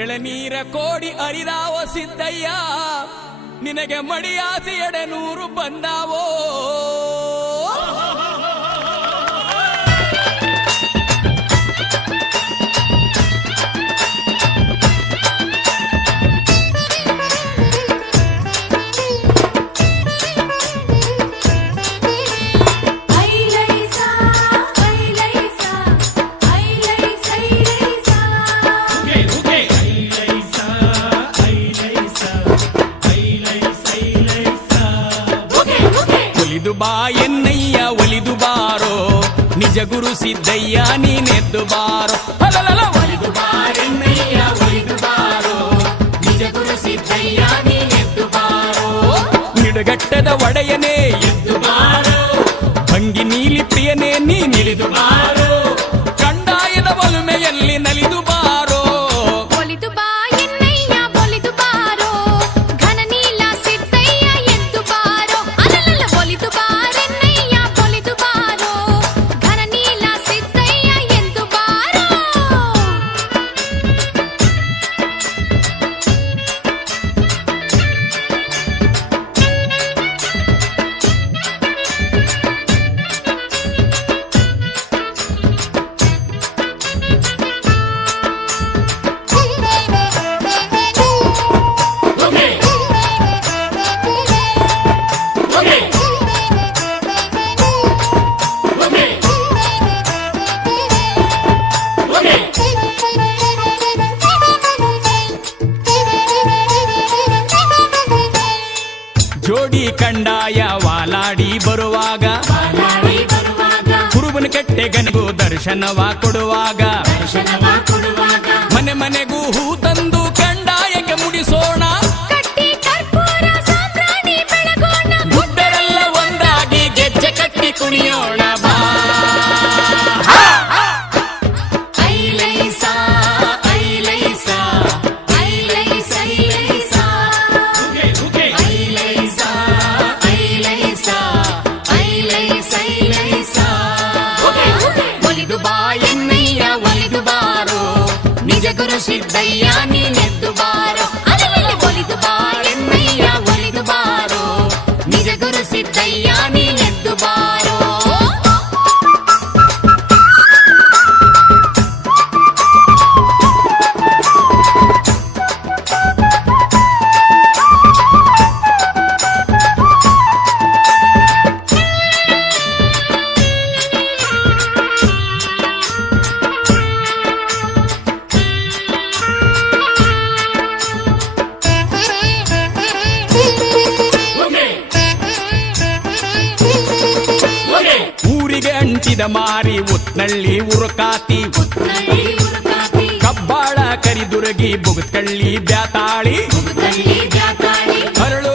ಎಳನೀರ ಕೋಡಿ ಅರಿದಾವ ಸಿದ್ದಯ್ಯ, ನಿನಗೆ ಮಡಿಯಾಸಿ ಎಡೆ 100 ಬಂದಾವೋ. ಒಲಿದು ಬಾ ಎನ್ನಯ್ಯ ಒಲಿದು ಬಾರೋ, ನಿಜ ಗುರು ಸಿದ್ದಯ್ಯ ನೀನೆದ್ದು ಬಾರೋ. ಅಲಲಲ ಒಲಿದು ಬಾ ಎನ್ನಯ್ಯ ಒಲಿದು ಬಾರೋ, ನಿಜ ಗುರು ಸಿದ್ದಯ್ಯ ನೀನೆದ್ದು ಬಾರೋ. ನಿಡಗಟ್ಟದ ಒಡೆಯನೇ ಎದ್ದು ಬಾರೋ, ಭಂಗಿ ನೀಲಿ ಪ್ರಿಯನೇ ನೀ ನಿಲಿದು ಬಾರೋ, ಕಂದಾಯದ ಒಲುಮೆಯಲ್ಲಿ ನಲಿದು ಬಾರೋ. ಒಲಿದು ಬಾ ಎನ್ನಯ್ಯ ಒಲಿದು ಬಾರೋ, ಘನ ನೀಲ ಸಿದ್ದಯ್ಯ ಎದ್ದು ಬಾರೋ. ಅಲಲಲ ಒಲಿದು ಬಾ ಎನ್ನಯ್ಯ ಒಲಿದು ಬಾರೋ, ಘನ ನೀಲ ಸಿದ್ದಯ್ಯ ಎದ್ದು ಬಾರೋ. ಜೋಡಿ ಕಂಡಾಯ ವಾಲಾಡಿ ಬರುವಾಗ, ಕುರುಬನ ಕಟ್ಟೆಗನಿಗೂ ದರ್ಶನವ ಕೊಡುವಾಗ, ಮನೆ ಮನೆಗೂ ಹೂ ತಂದು ಕಂಡಾಯಕ್ಕೆ ಮುಡಿಸೋಣ. ಕಟ್ಟಿ ಕರ್ಪೂರ ಸಾಂಬ್ರಾಣಿ ಬೆಳಗೋಣ, ಗುಡ್ಡರೆಲ್ಲ ಒಂದಾಗಿ ಗೆಜ್ಜೆ ಕಟ್ಟಿ ಕುಣಿಯೋಣ ಬಾ. ಐಲೈಸ ಐಲೈಸ ಐಲೈಸ ಐಲೈಸ ಐಲೈಸ ಐಲೈಸ ಐಲೈಸ ಐಲೈಸ. ಒಲಿದು ಬಾ ಎನ್ನಯ್ಯ ಒಲಿದು ಬಾರೋ, ನಿಜ ಗುರು ಸಿದ್ದಯ್ಯ ನೀನೆದ್ದು ಬಾರೋ. ಅಲಲಲ್ಲಿ ಒಲಿದು ಬಾ ಎನ್ನಯ್ಯ ಒಲಿದು ಬಾರೋ, ನಿಜ ಗುರು ಸಿದ್ದಯ್ಯ ನೀನೆದ್ದು ಬಾರೋ. ಊರಿಗೆ ಅಂಟಿದ ಮಾರಿ ಉತ್ನಳ್ಳಿ ಉರುಕಾತಿ, ಕಬ್ಬಾಳ ಕರಿದುರಗಿ ಬುಗತ್ಕಳ್ಳಿ ಬ್ಯಾತಾಳಿ, ಅರಳು